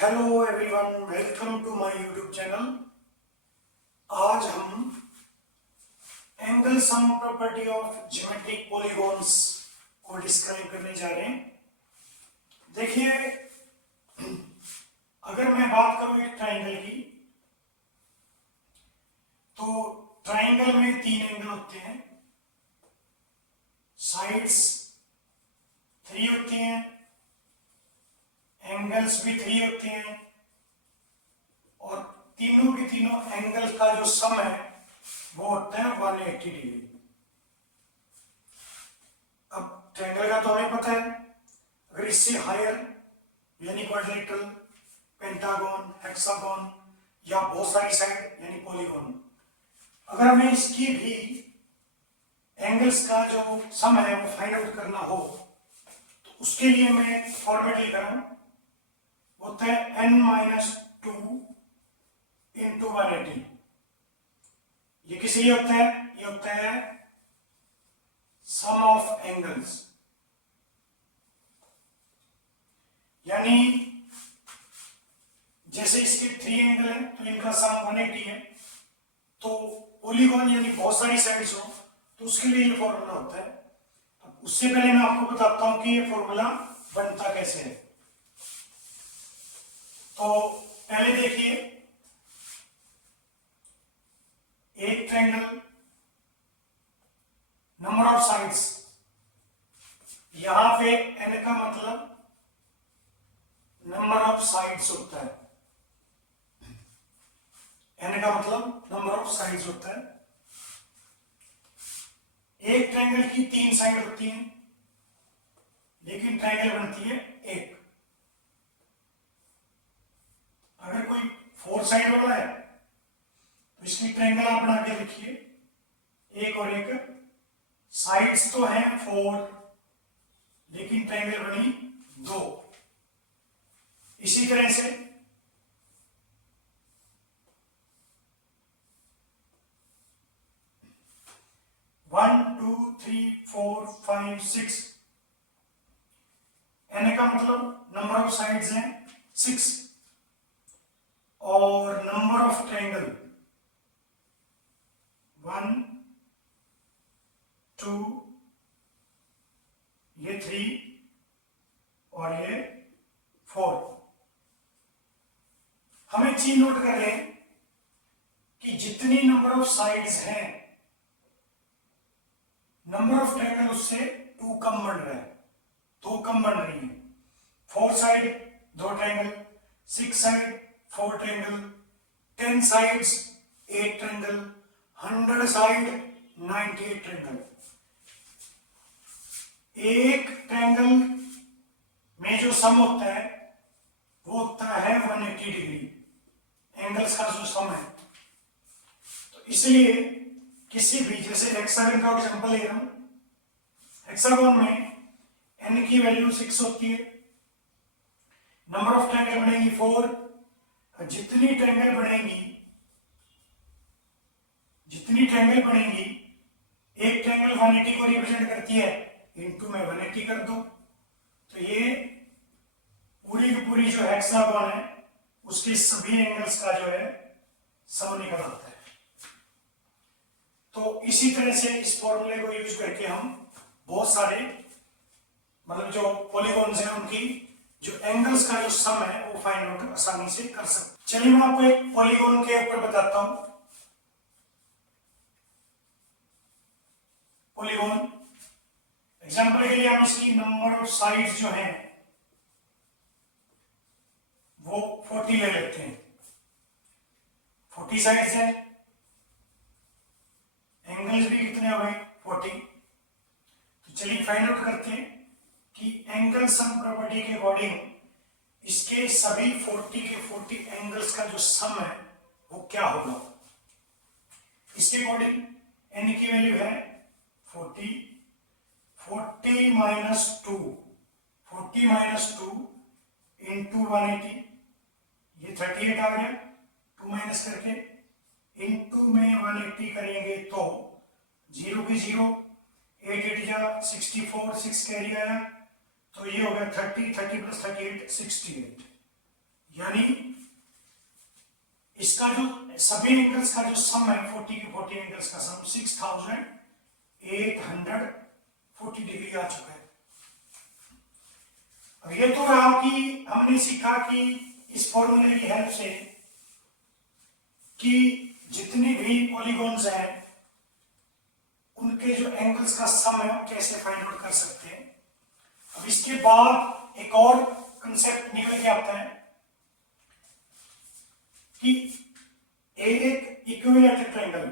Hello everyone, welcome to my YouTube channel. आज हम angle sum property of geometric polygons को describe करने जा रहे हैं। देखिए, अगर मैं बात करूं एक ट्राइंगल की, तो ट्राइंगल में 3 एंगल होते हैं, साइड्स 3 होती हैं, एंगल्स भी 3 होते हैं और तीनों के तीनों एंगल का जो सम है वो होता है 180 डिग्री। अब ट्रायंगल का तो हमें पता है, अगर इससे हायर यानी क्वाड्रिलेटरल, पेंटागन, हेक्सागन या बहुत सारी साइड यानी पॉलीगॉन, अगर हमें इसकी भी एंगल्स का जो सम है वो फाइंड आउट करना हो तो उसके लिए मैं फॉर्मेट लिख रहा हूं, होता है n-2 इंटू 180। ये किस लिए होता है? ये होता है सम ऑफ एंगल्स, यानी जैसे इसके 3 एंगल है तो इनका सम 180 है, तो पॉलीगॉन यानी बहुत सारी साइड्स हो तो उसके लिए ये फॉर्मूला होता है। अब उससे पहले मैं आपको बताता हूं कि ये फॉर्मूला बनता कैसे है। तो पहले देखिए, एक ट्रायंगल, नंबर ऑफ साइड्स, यहां पे n का मतलब नंबर ऑफ साइड्स होता है, n का मतलब नंबर ऑफ साइड्स होता है। एक ट्रायंगल की 3 साइड होती हैं, लेकिन ट्रायंगल बनती है एक। अगर कोई 4 साइड वाला है तो इसकी ट्रायंगल आप बना के लिखिए, एक और एक, साइड्स तो हैं 4 लेकिन ट्रायंगल बनी 2। इसी तरह से वन, 2, 3, 4, 5, 6, n का मतलब नंबर ऑफ साइड्स हैं 6 और नंबर ऑफ ट्रायंगल 1, 2, ये 3 और ये 4। हमें चीज नोट कर लें कि जितनी नंबर ऑफ साइड्स हैं, नंबर ऑफ ट्रायंगल उससे 2 कम बन रहा है, 2 कम बन रही है। 4 side 2 triangle, 6 side 4 triangle, 10 sides 8 triangle, 100 side 98 triangle. एक ट्रायंगल में जो सम होता है वो होता है 180 डिग्री, एंगल्स का जो सम है। तो इसलिए किसी भी, जैसे हेक्सागन का एग्जांपल ले रहा हूं, हेक्सागन में n की वैल्यू 6 होती है, नंबर ऑफ ट्रायंगल बनेगी 4। जितनी ट्रायंगल बनेगी, एक ट्रायंगल 180 को रिप्रेजेंट करती है, इनटू में 180 कर दो, तो ये पूरी की पूरी जो हेक्सागन है उसके सभी एंगल्स का जो है सम निकल आता है। तो इसी तरह से इस फॉर्मूले को यूज करके हम बहुत सारे, मतलब जो पॉलीगॉन्स हैं उनकी जो एंगल्स का जो सम है वो फाइंड आउट आसानी से कर सकते। चलिए मैं आपको एक पॉलीगॉन के ऊपर बताता हूं। पॉलीगॉन एग्जांपल के लिए हम इसकी नंबर ऑफ साइड्स जो हैं वो 40 ले लेते हैं। 40 साइड्स है, एंगल्स भी कितने हो गए 40। तो चलिए फाइंड आउट करते हैं कि एंगल सम प्रॉपर्टी के अकॉर्डिंग इसके सभी 40 के 40 एंगल्स का जो सम है वो क्या होगा। इसके अकॉर्डिंग n की वैल्यू है 40, 40 माइनस 2, 40 माइनस 2 इंटू 180, ये 38 आ गया, 2 माइनस करके इंटू में 180 करेंगे तो 0 की 0, 8 8 जा 64, 6 कैरी आया, तो ये हो गया 30, 30 प्लस 38 68। यानी इसका जो सभी एंगल्स का जो सम है 40 के 40 एंगल्स का सम 6840 डिग्री आ चुका है। अब ये तो रहा कि हमने सीखा कि इस फॉर्मूले की हेल्प से कि जितनी भी पॉलीगॉन्स हैं उनके जो एंगल्स का सम है वो कैसे फाइंड आउट कर सकते हैं। अब इसके बाद एक और कंसेप्ट निकल के आता है कि एक इक्विलैटरल ट्रायंगल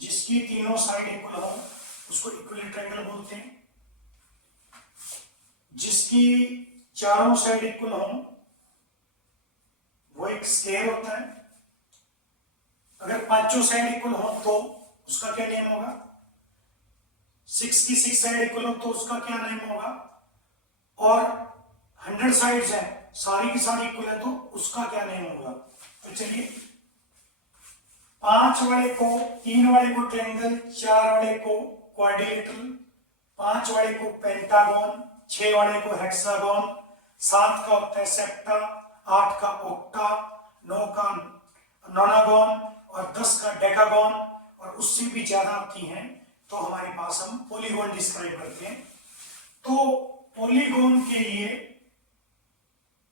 जिसकी तीनों साइड इक्वल हो उसको इक्विलैटरल ट्रायंगल बोलते हैं, जिसकी चारों साइड इक्वल हो वो एक स्क्वायर होता है। अगर पांचों साइड इक्वल हो तो उसका क्या नेम होगा, 6 की 6 साइड इक्वल हो तो उसका क्या नेम होगा, और 100 साइड्स हैं सारी की सारी इक्वल है तो उसका क्या नेम होगा। तो चलिए 5 वाले को, 3 वाले को ट्रायंगल, 4 वाले को क्वाड्रिलेटरल, 5 वाले को पेंटागन, 6 वाले को हेक्सागन, 7 का होता है सेप्टा, 8 का ऑक्टा, 9 का नोनागन और 10 का डेकागन और उससे भी ज्यादा आती हैं तो हमारे पास हम पॉलीगॉन डिस्क्राइब करते हैं। तो पॉलीगॉन के लिए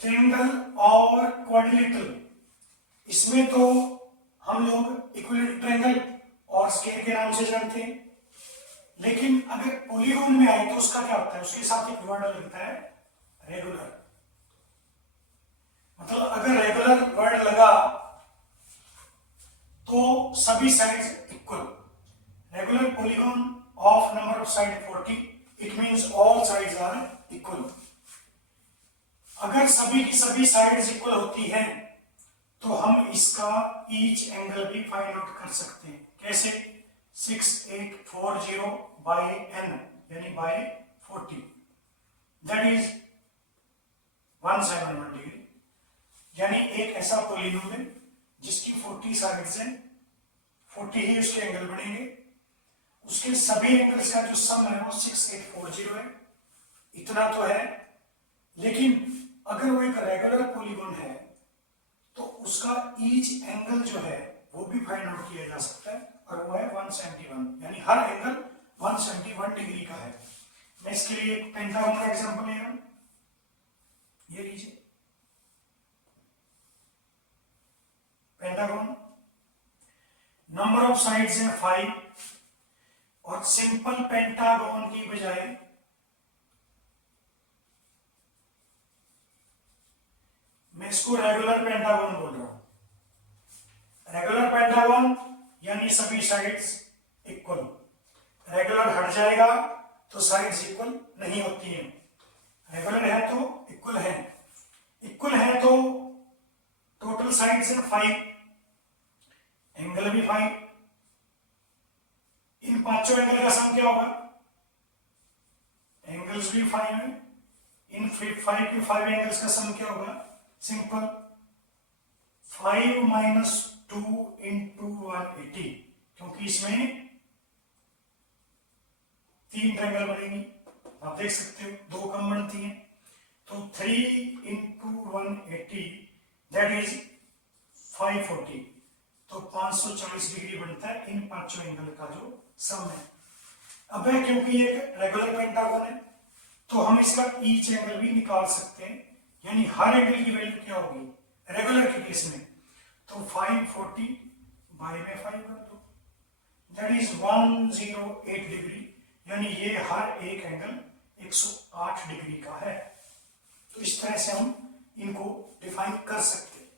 ट्रायंगल और क्वाड्रिलेटरल इसमें तो हम लोग इक्विलैटरल ट्रायंगल और स्क्वायर के नाम से जानते हैं, लेकिन अगर पॉलीगॉन में आए तो उसका क्या होता है, उसके साथ एक वर्ड लगता है रेगुलर। मतलब अगर रेगुलर वर्ड लगा तो सभी sides equal. Regular polygon of number of side 40, it means all sides are equal. अगर सभी की सभी साइड्स इक्वल होती हैं तो हम इसका ईच एंगल भी फाइंड आउट कर सकते हैं। कैसे, 6840 बाय n यानी बाय 40 दैट इज 171 डिग्री। यानी एक ऐसा पॉलीगॉन है जिसकी 40 साइड्स हैं, 40 ही उसके एंगल बनेंगे, उसके सभी एंगल्स का जो सम है वो 6840 है। इतना तो है, लेकिन अगर वो एक रेगुलर पॉलीगॉन है तो उसका ईच एंगल जो है वो भी फाइंड आउट किया जा सकता है और वो है 171, यानी हर एंगल 171 डिग्री का है। मैं इसके लिए एक पेंटागन का एग्जांपल ले रहा हूं, ये लीजिए पेंटागन, नंबर ऑफ साइड्स है 5 और सिंपल पेंटागन की बजाय मैं इसको रेगुलर पेंटागन बोल रहा हूं। रेगुलर पेंटागन यानी सभी साइड्स इक्वल, रेगुलर हट जाएगा तो साइड्स इक्वल नहीं होती हैं, रेगुलर है तो इक्वल है, इक्वल है तो टोटल साइड्स है 5, एंगल भी 5, इन पांचों एंगल का सम क्या होगा, एंगल्स भी 5 है, इन 5 के 5 एंगल्स का सम क्या होगा, सिंपल 5 माइनस 2 इंटू 180, क्योंकि इसमें 3 ट्रायंगल बनेंगी, आप देख सकते हो 2 कम बनती हैं, तो 3 इंटू 180 दैट इज 540, तो 540 डिग्री बनता है इन पांचों एंगल का जो सम है। अब क्योंकि ये रेगुलर पेंटागन है तो हम इसका ईच एंगल भी निकाल सकते हैं, यानी हर एंगल की वैल्यू क्या होगी रेगुलर के केस में, तो 540 बाय में 5 कर दो दैट इज 108 डिग्री, यानी ये हर एक एंगल 108 डिग्री का है। तो इस तरह से हम इनको डिफाइन कर सकते हैं।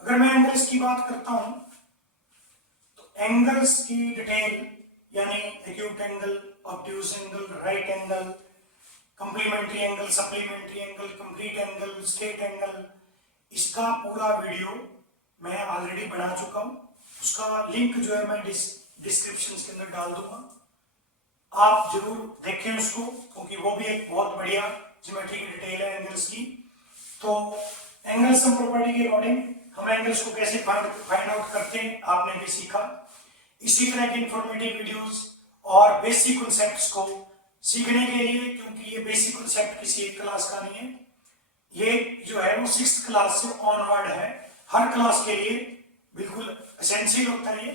अगर मैं एंगल्स की बात करता हूं तो एंगल्स की डिटेल यानी acute angle, obtuse angle, right angle, complementary angle, supplementary angle, complete angle, straight angle, इसका पूरा वीडियो मैं ऑलरेडी बना चुका हूं, उसका लिंक जो है मैं डिस्क्रिप्शन के अंदर डाल दूंगा, आप जरूर देखें उसको, क्योंकि वो भी एक बहुत बढ़िया ज्योमेट्री की डिटेल है एंगल्स की। तो एंगल सम प्रॉपर्टी के अकॉर्डिंग हम एंगल्स को कैसे फाइंड आउट करते हैं आपने भी सीखा। इसी तरह की इंफॉर्मेटिव वीडियोस और बेसिक कॉन्सेप्ट्स को सीखने के लिए, क्योंकि ये बेसिक कॉन्सेप्ट किसी एक क्लास का नहीं है, ये जो है वो 6th क्लास से ऑनवर्ड है, हर क्लास के लिए बिल्कुल एसेंशियल होता है ये।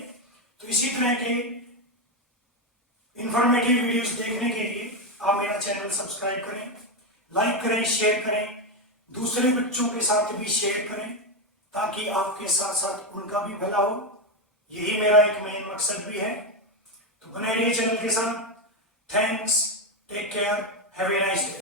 तो इसी तरह के इंफॉर्मेटिव वीडियोस देखने के लिए आप मेरा चैनल सब्सक्राइब करें, लाइक करें, शेयर करें, दूसरे बच्चों के साथ भी शेयर करें ताकि आपके साथ साथ उनका भी भला हो। यही मेरा एक मेन मकसद भी है। तो बने रहिए चैनल के साथ। Thanks, take care, have a nice day.